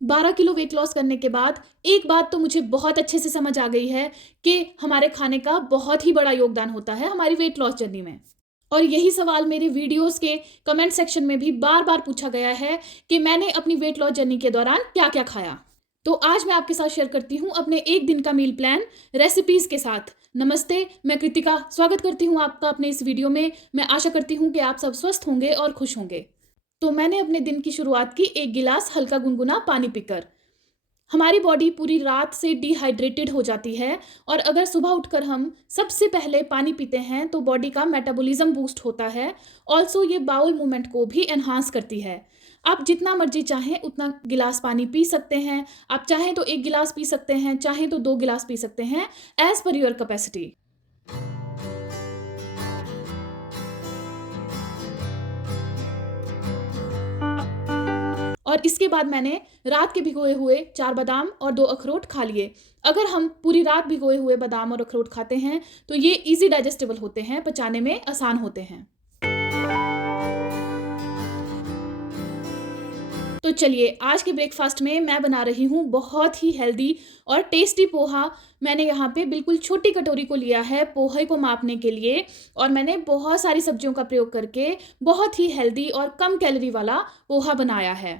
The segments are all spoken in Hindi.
12 किलो वेट लॉस करने के बाद एक बात तो मुझे बहुत अच्छे से समझ आ गई है कि हमारे खाने का बहुत ही बड़ा योगदान होता है हमारी वेट लॉस जर्नी में। और यही सवाल मेरे वीडियोस के कमेंट सेक्शन में भी बार-बार पूछा गया है कि मैंने अपनी वेट लॉस जर्नी के दौरान क्या-क्या खाया। तो आज मैं आपके साथ शेयर करती हूँ अपने एक दिन का मील प्लान रेसिपीज़ के साथ। नमस्ते, मैं कृतिका स्वागत करती हूँ आपका अपने इस वीडियो में। मैं आशा करती हूँ कि आप सब स्वस्थ होंगे और खुश होंगे। तो मैंने अपने दिन की शुरुआत की एक गिलास हल्का गुनगुना पानी पीकर। हमारी बॉडी पूरी रात से डिहाइड्रेटेड हो जाती है और अगर सुबह उठकर हम सबसे पहले पानी पीते हैं तो बॉडी का मेटाबॉलिज्म बूस्ट होता है। ऑल्सो ये बाउल मूवमेंट को भी एनहांस करती है। आप जितना मर्जी चाहें उतना गिलास पानी पी सकते हैं। आप चाहें तो 1 गिलास पी सकते हैं, चाहें तो 2 गिलास पी सकते हैं, एज़ पर योर कैपेसिटी। और इसके बाद मैंने रात के भिगोए हुए 4 बादाम और 2 अखरोट खा लिए। अगर हम पूरी रात भिगोए हुए बादाम और अखरोट खाते हैं तो ये ईज़ी डाइजेस्टेबल होते हैं, पचाने में आसान होते हैं। तो चलिए आज के ब्रेकफास्ट में मैं बना रही हूँ बहुत ही हेल्दी और टेस्टी पोहा। मैंने यहाँ पे बिल्कुल छोटी कटोरी को लिया है पोहे को मापने के लिए और मैंने बहुत सारी सब्जियों का प्रयोग करके बहुत ही हेल्दी और कम कैलोरी वाला पोहा बनाया है।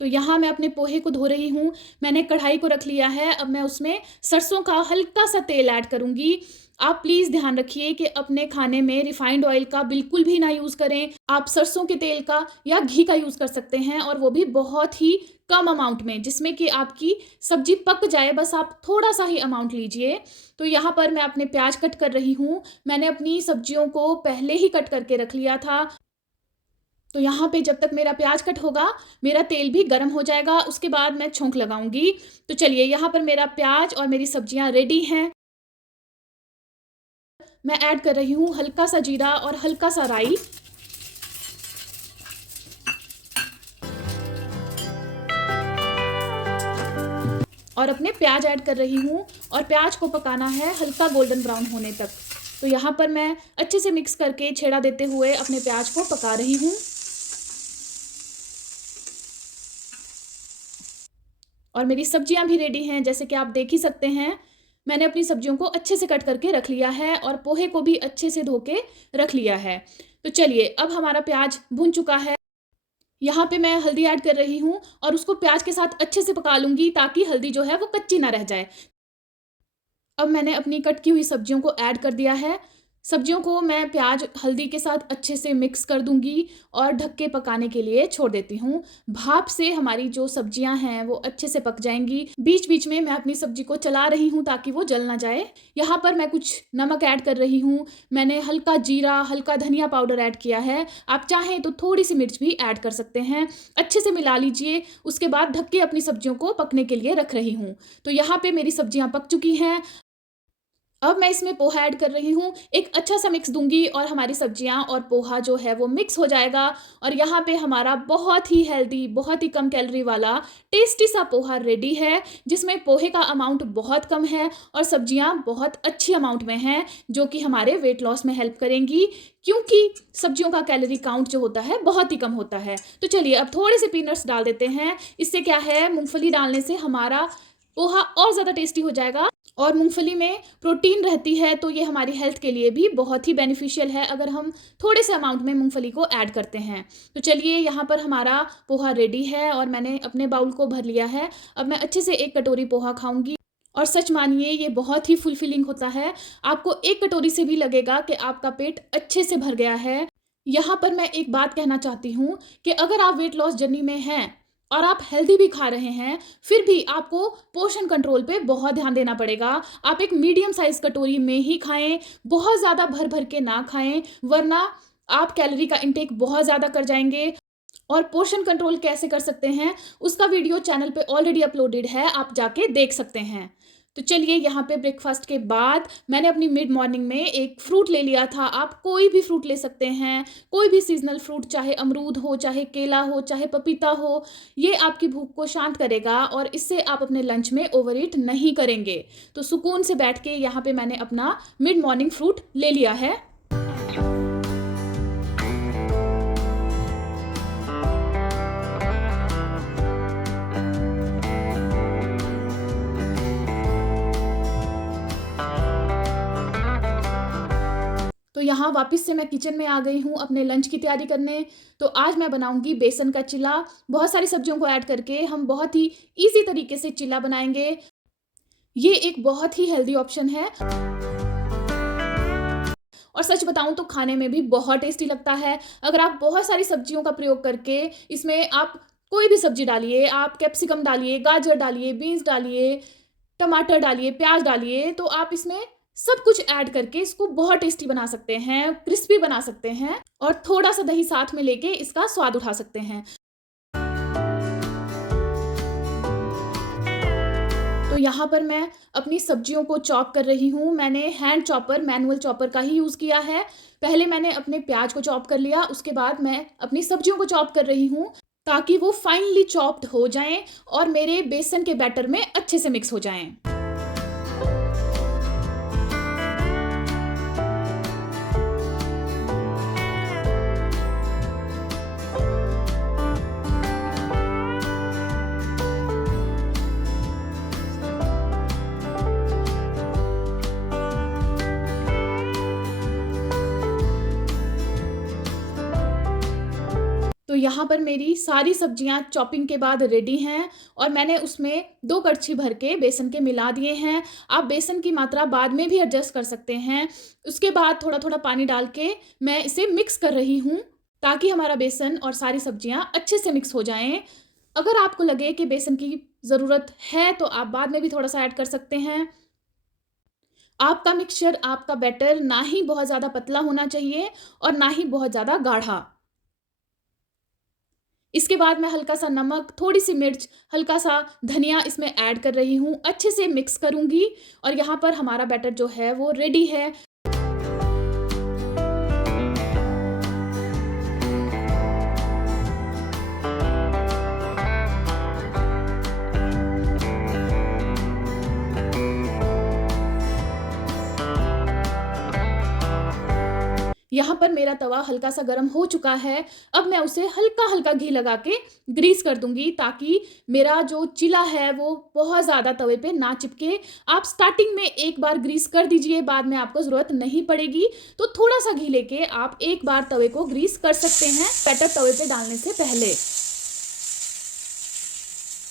तो यहाँ मैं अपने पोहे को धो रही हूँ। मैंने कढ़ाई को रख लिया है। अब मैं उसमें सरसों का हल्का सा तेल ऐड करूँगी। आप प्लीज़ ध्यान रखिए कि अपने खाने में रिफाइंड ऑयल का बिल्कुल भी ना यूज़ करें। आप सरसों के तेल का या घी का यूज़ कर सकते हैं और वो भी बहुत ही कम अमाउंट में, जिसमें कि आपकी सब्ज़ी पक जाए, बस आप थोड़ा-सा ही अमाउंट लीजिए। तो यहाँ पर मैं अपने प्याज़ कट कर रही हूँ। मैंने अपनी सब्जियों को पहले ही कट करके रख लिया था। तो यहाँ पे जब तक मेरा प्याज कट होगा, मेरा तेल भी गर्म हो जाएगा, उसके बाद मैं छौंक लगाऊंगी। तो चलिए यहाँ पर मेरा प्याज और मेरी सब्जियाँ रेडी हैं। मैं ऐड कर रही हूँ हल्का सा जीरा और हल्का सा राई। और अपने प्याज ऐड कर रही हूँ और प्याज को पकाना है हल्का गोल्डन ब्राउन होने तक। तो यहाँ पर मैं अच्छे से मिक्स करके छेड़ा देते हुए अपने प्याज को पका रही हूँ। और मेरी सब्जियां भी रेडी हैं, जैसे कि आप देख ही सकते हैं। मैंने अपनी सब्जियों को अच्छे से कट करके रख लिया है और पोहे को भी अच्छे से धो के रख लिया है। तो चलिए अब हमारा प्याज भुन चुका है। यहाँ पे मैं हल्दी ऐड कर रही हूँ और उसको प्याज के साथ अच्छे से पका लूँगी ताकि हल्दी जो है वो कच्ची ना रह जाए। अब मैंने अपनी कट की हुई सब्जियों को ऐड कर दिया है। सब्जियों को मैं प्याज हल्दी के साथ अच्छे से मिक्स कर दूंगी और ढक के पकाने के लिए छोड़ देती हूँ। भाप से हमारी जो सब्जियां हैं वो अच्छे से पक जाएंगी। बीच बीच में मैं अपनी सब्जी को चला रही हूँ ताकि वो जल ना जाए। यहाँ पर मैं कुछ नमक ऐड कर रही हूँ। मैंने हल्का जीरा, हल्का धनिया पाउडर ऐड किया है। आप चाहें तो थोड़ी सी मिर्च भी ऐड कर सकते हैं। अच्छे से मिला लीजिए। उसके बाद ढक के अपनी सब्जियों को पकने के लिए रख रही हूँ। तो यहाँ पे मेरी सब्जियां पक चुकी हैं। अब मैं इसमें पोहा ऐड कर रही हूँ। एक अच्छा सा मिक्स दूँगी और हमारी सब्जियाँ और पोहा जो है वो मिक्स हो जाएगा और यहाँ पे हमारा बहुत ही हेल्दी, बहुत ही कम कैलोरी वाला टेस्टी सा पोहा रेडी है, जिसमें पोहे का अमाउंट बहुत कम है और सब्जियाँ बहुत अच्छी अमाउंट में हैं, जो कि हमारे वेट लॉस में हेल्प करेंगी, क्योंकि सब्जियों का कैलोरी काउंट जो होता है बहुत ही कम होता है। तो चलिए अब थोड़े से पीनट्स डाल देते हैं। इससे क्या है, मूँगफली डालने से हमारा पोहा और ज़्यादा टेस्टी हो जाएगा। और मूँगफली में प्रोटीन रहती है तो ये हमारी हेल्थ के लिए भी बहुत ही बेनिफिशियल है अगर हम थोड़े से अमाउंट में मूँगफली को ऐड करते हैं। तो चलिए यहाँ पर हमारा पोहा रेडी है और मैंने अपने बाउल को भर लिया है। अब मैं अच्छे से 1 कटोरी पोहा खाऊंगी और सच मानिए ये बहुत ही फुलफिलिंग होता है। आपको 1 कटोरी से भी लगेगा कि आपका पेट अच्छे से भर गया है। यहाँ पर मैं एक बात कहना चाहती हूँ कि अगर आप वेट लॉस जर्नी में हैं और आप हेल्दी भी खा रहे हैं, फिर भी आपको पोर्शन कंट्रोल पे बहुत ध्यान देना पड़ेगा। आप एक मीडियम साइज़ कटोरी में ही खाएँ, बहुत ज़्यादा भर-भर के ना खाएँ, वरना आप कैलोरी का इंटेक बहुत ज़्यादा कर जाएँगे। और पोर्शन कंट्रोल कैसे कर सकते हैं, उसका वीडियो चैनल पे ऑलरेडी अपलोडेड है, आप जाके देख सकते हैं। तो चलिए यहाँ पे ब्रेकफास्ट के बाद मैंने अपनी मिड मॉर्निंग में एक फ्रूट ले लिया था। आप कोई भी फ्रूट ले सकते हैं, कोई भी सीजनल फ्रूट, चाहे अमरूद हो, चाहे केला हो, चाहे पपीता हो। ये आपकी भूख को शांत करेगा और इससे आप अपने लंच में ओवर ईट नहीं करेंगे। तो सुकून से बैठ के यहाँ पे मैंने अपना मिड मॉर्निंग फ्रूट ले लिया है। तो यहाँ वापस से मैं किचन में आ गई हूँ अपने लंच की तैयारी करने। तो आज मैं बनाऊँगी बेसन का चिला। बहुत सारी सब्जियों को ऐड करके हम बहुत ही ईज़ी तरीके से चिला बनाएँगे। ये एक बहुत ही हेल्दी ऑप्शन है और सच बताऊँ तो खाने में भी बहुत टेस्टी लगता है। अगर आप बहुत सारी सब्जियों का प्रयोग करके इसमें आप कोई भी सब्ज़ी डालिए, आप कैप्सिकम डालिए, गाजर डालिए, बीन्स डालिए, टमाटर डालिए, प्याज़ डालिए, तो आप इसमें सब कुछ ऐड करके इसको बहुत टेस्टी बना सकते हैं, क्रिस्पी बना सकते हैं और थोड़ा-सा दही साथ में लेके इसका स्वाद उठा सकते हैं। तो यहाँ पर मैं अपनी सब्जियों को चॉप कर रही हूँ। मैंने हैंड चॉपर, मैनुअल चॉपर का ही यूज़ किया है। पहले मैंने अपने प्याज़ को चॉप कर लिया, उसके बाद मैं अपनी सब्जियों को चॉप कर रही हूँ ताकि वो फाइनली चॉप्ड हो जाएँ और मेरे बेसन के बैटर में अच्छे से मिक्स हो जाएँ। तो यहाँ पर मेरी सारी सब्जियाँ चॉपिंग के बाद रेडी हैं और मैंने उसमें 2 कड़छी भर के बेसन के मिला दिए हैं। आप बेसन की मात्रा बाद में भी एडजस्ट कर सकते हैं। उसके बाद थोड़ा-थोड़ा पानी डाल के मैं इसे मिक्स कर रही हूँ ताकि हमारा बेसन और सारी सब्जियाँ अच्छे से मिक्स हो जाएँ। अगर आपको लगे कि बेसन की ज़रूरत है तो आप बाद में भी थोड़ा-सा ऐड कर सकते हैं। आपका मिक्सचर, आपका बैटर ना ही बहुत ज़्यादा पतला होना चाहिए और ना ही बहुत ज़्यादा गाढ़ा। इसके बाद मैं हल्का-सा नमक, थोड़ी-सी मिर्च, हल्का-सा धनिया इसमें ऐड कर रही हूँ। अच्छे से मिक्स करूँगी और यहाँ पर हमारा बैटर जो है वो रेडी है। यहाँ पर मेरा तवा हल्का-सा गरम हो चुका है। अब मैं उसे हल्का-हल्का घी लगा के ग्रीस कर दूँगी ताकि मेरा जो चिला है वो बहुत ज़्यादा तवे पे ना चिपके। आप स्टार्टिंग में एक बार ग्रीस कर दीजिए, बाद में आपको ज़रूरत नहीं पड़ेगी। तो थोड़ा-सा घी लेके आप एक बार तवे को ग्रीस कर सकते हैं बैटर तवे पे डालने से पहले।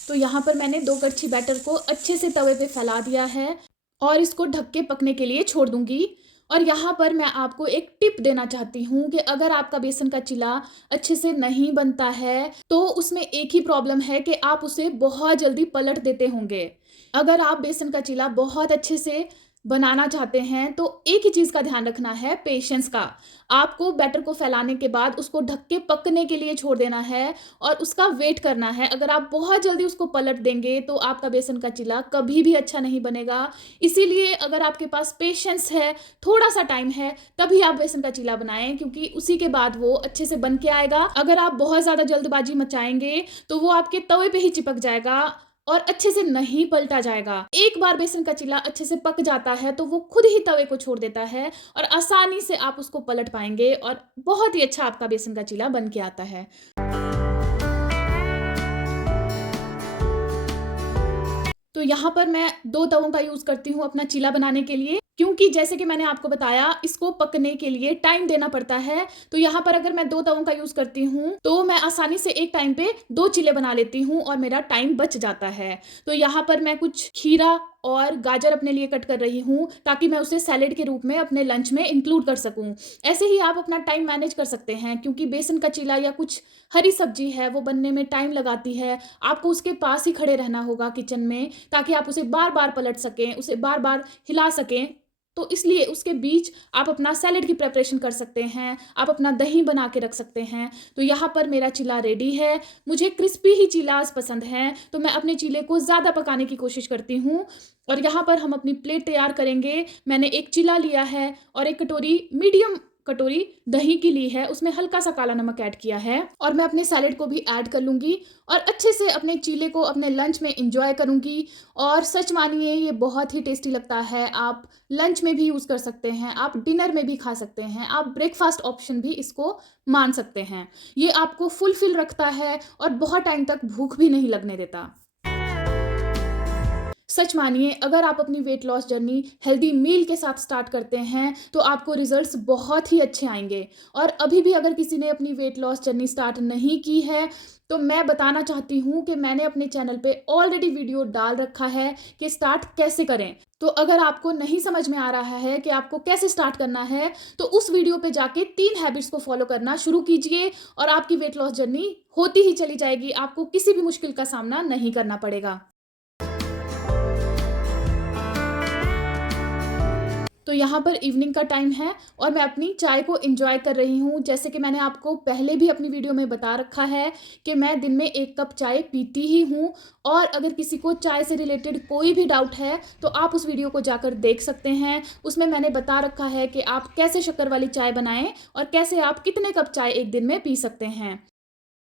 तो यहाँ पर मैंने 2 कड़छी बैटर को अच्छे से तवे पे फैला दिया है और इसको ढक के पकने के लिए छोड़ दूँगी। और यहाँ पर मैं आपको एक टिप देना चाहती हूँ कि अगर आपका बेसन का चिला अच्छे से नहीं बनता है, तो उसमें एक ही प्रॉब्लम है कि आप उसे बहुत जल्दी पलट देते होंगे। अगर आप बेसन का चिला बहुत अच्छे से बनाना चाहते हैं, तो एक ही चीज़ का ध्यान रखना है, पेशेंस का। आपको बैटर को फैलाने के बाद उसको ढक के पकने के लिए छोड़ देना है और उसका वेट करना है। अगर आप बहुत जल्दी उसको पलट देंगे, तो आपका बेसन का चिला कभी भी अच्छा नहीं बनेगा। इसीलिए अगर आपके पास पेशेंस है, थोड़ा-सा टाइम है, तभी आप बेसन का चिला बनाएँ क्योंकि उसी के बाद वो अच्छे से बन के आएगा। अगर आप बहुत ज़्यादा जल्दबाजी मचाएँगे, तो वो आपके तवे पे ही चिपक जाएगा और अच्छे से नहीं पलटा जाएगा। एक बार बेसन का चिला अच्छे से पक जाता है तो वो खुद ही तवे को छोड़ देता है और आसानी से आप उसको पलट पाएँगे और बहुत ही अच्छा आपका बेसन का चिला बन के आता है। तो यहाँ पर मैं 2 तवों का यूज़ करती हूँ अपना चीला बनाने के लिए, क्योंकि जैसे कि मैंने आपको बताया इसको पकने के लिए टाइम देना पड़ता है। तो यहाँ पर अगर मैं 2 तवों का यूज़ करती हूँ, तो मैं आसानी से एक टाइम पे 2 चीले बना लेती हूँ और मेरा टाइम बच जाता है। तो यहाँ पर मैं कुछ खीरा और गाजर अपने लिए कट कर रही हूँ ताकि मैं उसे सैलेड के रूप में अपने लंच में इंक्लूड कर सकूँ। ऐसे ही आप अपना टाइम मैनेज कर सकते हैं क्योंकि बेसन का चीला या कुछ हरी सब्जी है वो बनने में टाइम लगाती है। आपको उसके पास ही खड़े रहना होगा किचन में ताकि आप उसे बार-बार पलट सकें, उसे बार-बार हिला सकें। तो इसलिए उसके बीच आप अपना सैलेड की प्रिपरेशन कर सकते हैं, आप अपना दही बना के रख सकते हैं। तो यहाँ पर मेरा चीला रेडी है। मुझे क्रिस्पी ही चीलाज़ पसंद हैं, तो मैं अपने चीले को ज़्यादा पकाने की कोशिश करती हूँ। और यहाँ पर हम अपनी प्लेट तैयार करेंगे। मैंने एक चीला लिया है और एक कटोरी मीडियम कटोरी दही की ली है, उसमें हल्का-सा काला नमक ऐड किया है और मैं अपने सैलेड को भी ऐड कर लूँगी और अच्छे से अपने चीले को अपने लंच में एन्जॉय करूँगी। और सच मानिए ये बहुत ही टेस्टी लगता है। आप लंच में भी यूज़ कर सकते हैं, आप डिनर में भी खा सकते हैं, आप ब्रेकफ़ास्ट ऑप्शन भी इसको मान सकते हैं। ये आपको फुलफ़िल रखता है और बहुत टाइम तक भूख भी नहीं लगने देता। सच मानिए, अगर आप अपनी weight loss journey healthy meal के साथ स्टार्ट करते हैं, तो आपको रिजल्ट्स बहुत ही अच्छे आएँगे। और अभी भी अगर किसी ने अपनी वेट लॉस जर्नी स्टार्ट नहीं की है, तो मैं बताना चाहती हूँ कि मैंने अपने चैनल पे ऑलरेडी वीडियो डाल रखा है कि स्टार्ट कैसे करें। तो अगर आपको नहीं समझ में आ रहा है कि आपको कैसे स्टार्ट करना है, तो उस वीडियो पे जाके 3 हैबिट्स को फॉलो करना शुरू कीजिए और आपकी वेट लॉस जर्नी होती ही चली जाएगी। आपको किसी भी मुश्किल का सामना नहीं करना पड़ेगा। तो यहाँ पर इवनिंग का टाइम है और मैं अपनी चाय को एंजॉय कर रही हूँ। जैसे कि मैंने आपको पहले भी अपनी वीडियो में बता रखा है कि मैं दिन में 1 कप चाय पीती ही हूँ। और अगर किसी को चाय से रिलेटेड कोई भी डाउट है, तो आप उस वीडियो को जाकर देख सकते हैं। उसमें मैंने बता रखा है कि आप कैसे शक्कर वाली चाय बनाएं और कैसे आप कितने कप चाय एक दिन में पी सकते हैं।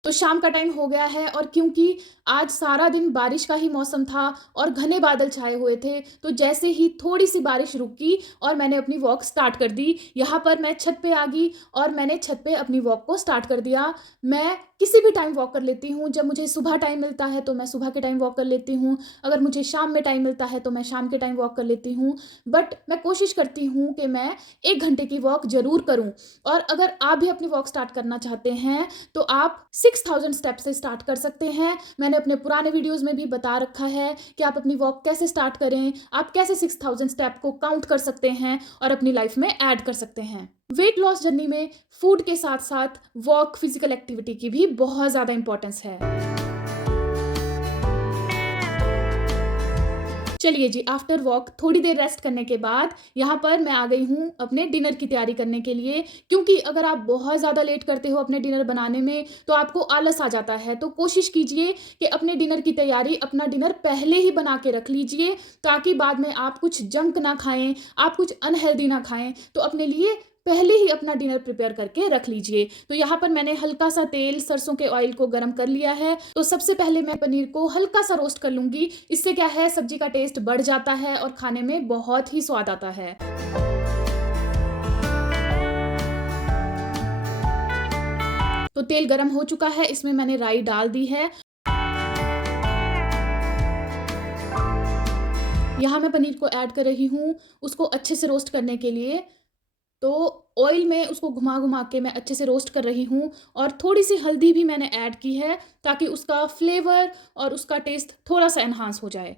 तो शाम का टाइम हो गया है और क्योंकि आज सारा दिन बारिश का ही मौसम था और घने बादल छाए हुए थे, तो जैसे ही थोड़ी-सी बारिश रुकी और मैंने अपनी वॉक स्टार्ट कर दी। यहाँ पर मैं छत पे आ गई और मैंने छत पे अपनी वॉक को स्टार्ट कर दिया। मैं किसी भी टाइम वॉक कर लेती हूँ। जब मुझे सुबह टाइम मिलता है, तो मैं सुबह के टाइम वॉक कर लेती हूँ। अगर मुझे शाम में टाइम मिलता है, तो मैं शाम के टाइम वॉक कर लेती हूँ। बट मैं कोशिश करती हूँ कि मैं 1 घंटे की वॉक ज़रूर करूँ। और अगर आप भी अपनी वॉक स्टार्ट करना चाहते हैं, तो आप 6000 स्टेप से स्टार्ट कर सकते हैं। मैंने अपने पुराने वीडियोस में भी बता रखा है कि आप अपनी वॉक कैसे स्टार्ट करें, आप कैसे 6000 स्टेप को काउंट कर सकते हैं और अपनी लाइफ में ऐड कर सकते हैं। वेट लॉस जर्नी में फूड के साथ साथ वॉक, फिजिकल एक्टिविटी की भी बहुत ज़्यादा इंपॉर्टेंस है। चलिए जी, आफ्टर वॉक थोड़ी देर रेस्ट करने के बाद यहाँ पर मैं आ गई हूँ अपने डिनर की तैयारी करने के लिए। क्योंकि अगर आप बहुत ज़्यादा लेट करते हो अपने डिनर बनाने में, तो आपको आलस आ जाता है। तो कोशिश कीजिए कि अपने डिनर की तैयारी, अपना डिनर पहले ही बना के रख लीजिए, ताकि बाद में आप कुछ जंक ना खाएँ, आप कुछ अनहेल्दी ना खाएँ। तो अपने लिए पहले ही अपना डिनर प्रिपेयर करके रख लीजिए। तो यहाँ पर मैंने हल्का सा तेल, सरसों के ऑयल को गरम कर लिया है। तो सबसे पहले मैं पनीर को हल्का सा रोस्ट कर लूँगी। इससे क्या है, सब्जी का टेस्ट बढ़ जाता है और खाने में बहुत ही स्वाद आता है। तो तेल गरम हो चुका है, इसमें मैंने राई डाल दी है। यहाँ मैं पनीर को ऐड कर रही हूँ, उसको अच्छे से रोस्ट करने के लिए। तो ऑयल में उसको घुमा-घुमा के मैं अच्छे से रोस्ट कर रही हूँ और थोड़ी-सी हल्दी भी मैंने ऐड की है, ताकि उसका फ्लेवर और उसका टेस्ट थोड़ा-सा एनहांस हो जाए।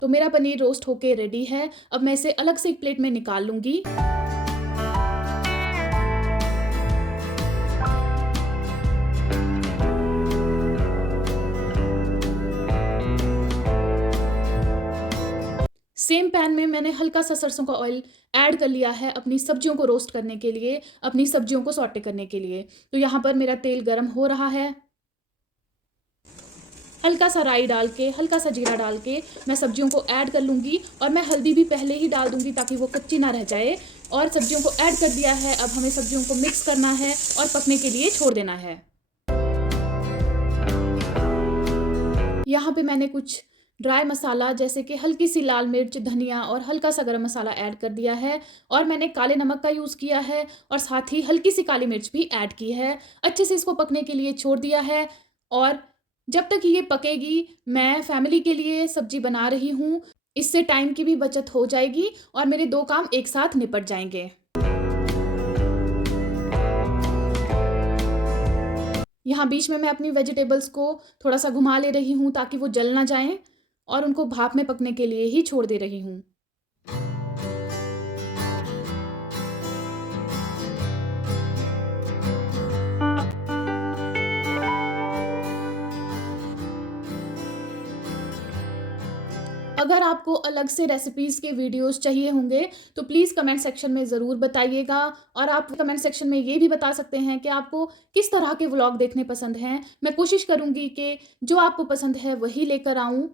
तो मेरा पनीर रोस्ट होके रेडी है। अब मैं इसे अलग से एक प्लेट में निकाल लूँगी। सेम पैन में मैंने हल्का सा सरसों का ऑयल ऐड कर लिया है अपनी सब्जियों को रोस्ट करने के लिए, अपनी सब्जियों को सौटे करने के लिए। तो यहाँ पर मेरा तेल गरम हो रहा है। हल्का सा राई डाल के, हल्का सा जीरा डाल के मैं सब्जियों को ऐड कर लूँगी और मैं हल्दी भी पहले ही डाल दूँगी, ताकि वो कच्ची ना रह जाए। और सब्जियों को ऐड कर दिया है। अब हमें सब्जियों को मिक्स करना है और पकने के लिए छोड़ देना है। यहाँ पे मैंने कुछ ड्राई मसाला, जैसे कि हल्की सी लाल मिर्च, धनिया और हल्का सा गरम मसाला ऐड कर दिया है। और मैंने काले नमक का यूज़ किया है और साथ ही हल्की सी काली मिर्च भी ऐड की है। अच्छे से इसको पकने के लिए छोड़ दिया है। और जब तक ये पकेगी, मैं फैमिली के लिए सब्जी बना रही हूँ। इससे टाइम की भी बचत हो जाएगी और मेरे 2 काम एक साथ निपट जाएंगे। यहाँ बीच में मैं अपनी वेजिटेबल्स को थोड़ा सा घुमा ले रही हूँ, ताकि वो जल ना जाएं, और उनको भाप में पकने के लिए ही छोड़ दे रही हूँ। अगर आपको अलग से रेसिपीज़ के वीडियोस चाहिए होंगे, तो प्लीज़ कमेंट सेक्शन में ज़रूर बताइएगा। और आप कमेंट सेक्शन में ये भी बता सकते हैं कि आपको किस तरह के व्लॉग देखने पसंद हैं। मैं कोशिश करूँगी कि जो आपको पसंद है वही लेकर आऊँ।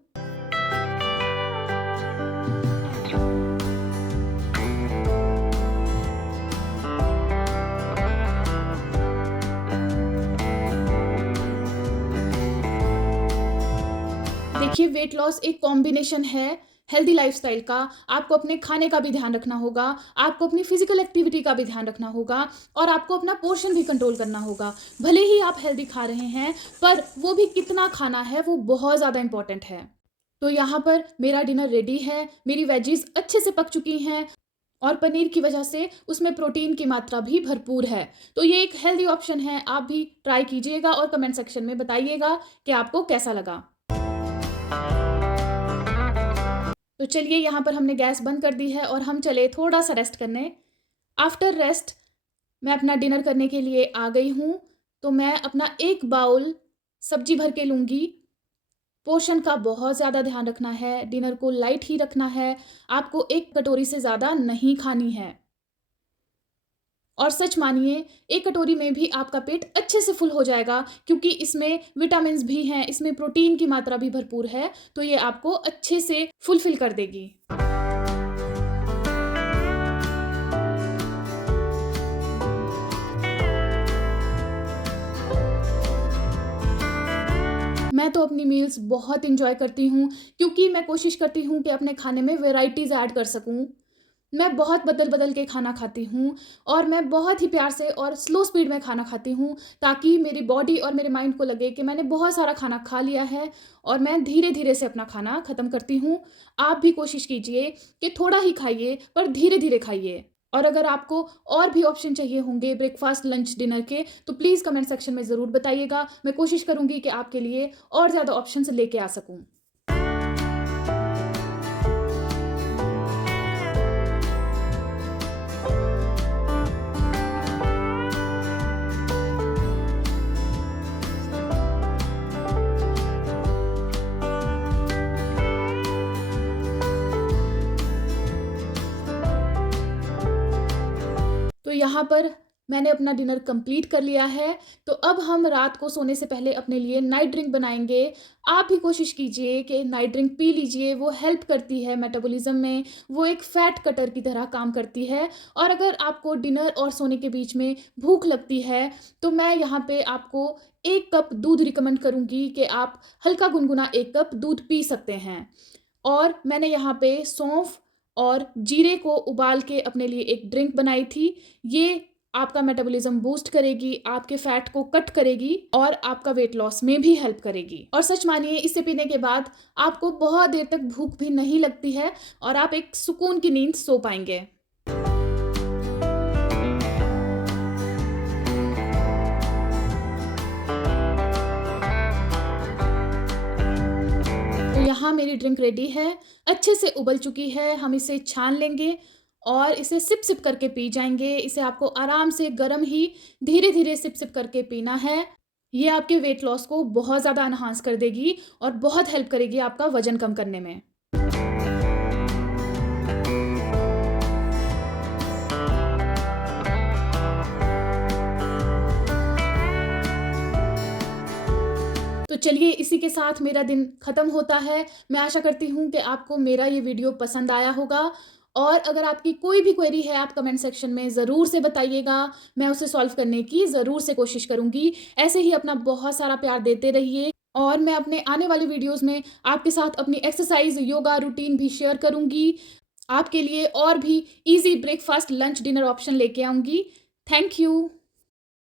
देखिए, वेट लॉस एक कॉम्बिनेशन है हेल्दी लाइफस्टाइल का, आपको अपने खाने का भी ध्यान रखना होगा, आपको अपनी फिजिकल एक्टिविटी का भी ध्यान रखना होगा और आपको अपना पोर्शन भी कंट्रोल करना होगा। भले ही आप हेल्दी खा रहे हैं, पर वो भी कितना खाना है वो बहुत ज़्यादा इंपॉर्टेंट है। तो यहाँ पर मेरा डिनर रेडी है, मेरी वेजीज़ अच्छे से पक चुकी हैं और पनीर की वजह से उसमें प्रोटीन की मात्रा भी भरपूर है। तो ये एक हेल्दी ऑप्शन है, आप भी ट्राई कीजिएगा और कमेंट सेक्शन में बताइएगा कि आपको कैसा लगा। तो चलिए यहाँ पर हमने गैस बंद कर दी है और हम चले थोड़ा सा रेस्ट करने। आफ्टर रेस्ट मैं अपना डिनर करने के लिए आ गई हूँ। तो मैं अपना एक बाउल सब्जी भर के लूँगी। पोर्शन का बहुत ज़्यादा ध्यान रखना है, डिनर को लाइट ही रखना है, आपको एक कटोरी से ज़्यादा नहीं खानी है। और सच मानिए, एक कटोरी में भी आपका पेट अच्छे से फुल हो जाएगा, क्योंकि इसमें विटामिन्स भी हैं, इसमें प्रोटीन की मात्रा भी भरपूर है, तो ये आपको अच्छे से फुलफिल कर देगी। मैं तो अपनी मील्स बहुत एंजॉय करती हूँ, क्योंकि मैं कोशिश करती हूँ कि अपने खाने में वैराइटीज़ ऐड कर सकूँ। मैं बहुत बदल-बदल के खाना खाती हूँ और मैं बहुत ही प्यार से और स्लो स्पीड में खाना खाती हूँ, ताकि मेरी बॉडी और मेरे माइंड को लगे कि मैंने बहुत सारा खाना खा लिया है और मैं धीरे-धीरे से अपना खाना ख़त्म करती हूँ। आप भी कोशिश कीजिए कि थोड़ा ही खाइए, पर धीरे-धीरे खाइए। और अगर आपको और भी ऑप्शन चाहिए होंगे ब्रेकफ़ास्ट, लंच, डिनर के, तो प्लीज़ कमेंट सेक्शन में ज़रूर बताइएगा। मैं कोशिश करूँगी कि आपके लिए और ज़्यादा ऑप्शंस लेके आ सकूँ। तो यहाँ पर मैंने अपना डिनर कंप्लीट कर लिया है। तो अब हम रात को सोने से पहले अपने लिए नाइट ड्रिंक बनाएँगे। आप भी कोशिश कीजिए कि नाइट ड्रिंक पी लीजिए, वो हेल्प करती है मेटाबॉलिज़्म में, वो एक फ़ैट कटर की तरह काम करती है। और अगर आपको डिनर और सोने के बीच में भूख लगती है, तो मैं यहाँ पे आपको 1 कप दूध रिकमेंड करूँगी कि आप हल्का गुनगुना 1 कप दूध पी सकते हैं। और मैंने यहाँ पे सौंफ और जीरे को उबाल के अपने लिए एक ड्रिंक बनाई थी। ये आपका मेटाबॉलिज़्म बूस्ट करेगी, आपके फैट को कट करेगी और आपका वेट लॉस में भी हेल्प करेगी। और सच मानिए, इसे पीने के बाद आपको बहुत देर तक भूख भी नहीं लगती है और आप एक सुकून की नींद सो पाएँगे। तो यहाँ मेरी ड्रिंक रेडी है, अच्छे से उबल चुकी है। हम इसे छान लेंगे और इसे सिप-सिप करके पी जाएँगे। इसे आपको आराम से गरम ही धीरे-धीरे सिप-सिप करके पीना है। ये आपके वेट लॉस को बहुत ज़्यादा एनहांस कर देगी और बहुत हेल्प करेगी आपका वज़न कम करने में। तो चलिए, इसी के साथ मेरा दिन ख़त्म होता है। मैं आशा करती हूँ कि आपको मेरा ये वीडियो पसंद आया होगा और अगर आपकी कोई भी क्वेरी है, आप कमेंट सेक्शन में ज़रूर से बताइएगा। मैं उसे सॉल्व करने की ज़रूर से कोशिश करूँगी। ऐसे ही अपना बहुत सारा प्यार देते रहिए और मैं अपने आने वाले वीडियोज़ में आपके साथ अपनी एक्सरसाइज़, योगा रूटीन भी शेयर करूँगी। आपके लिए और भी easy breakfast, lunch, dinner option लेके आऊँगी। Thank you.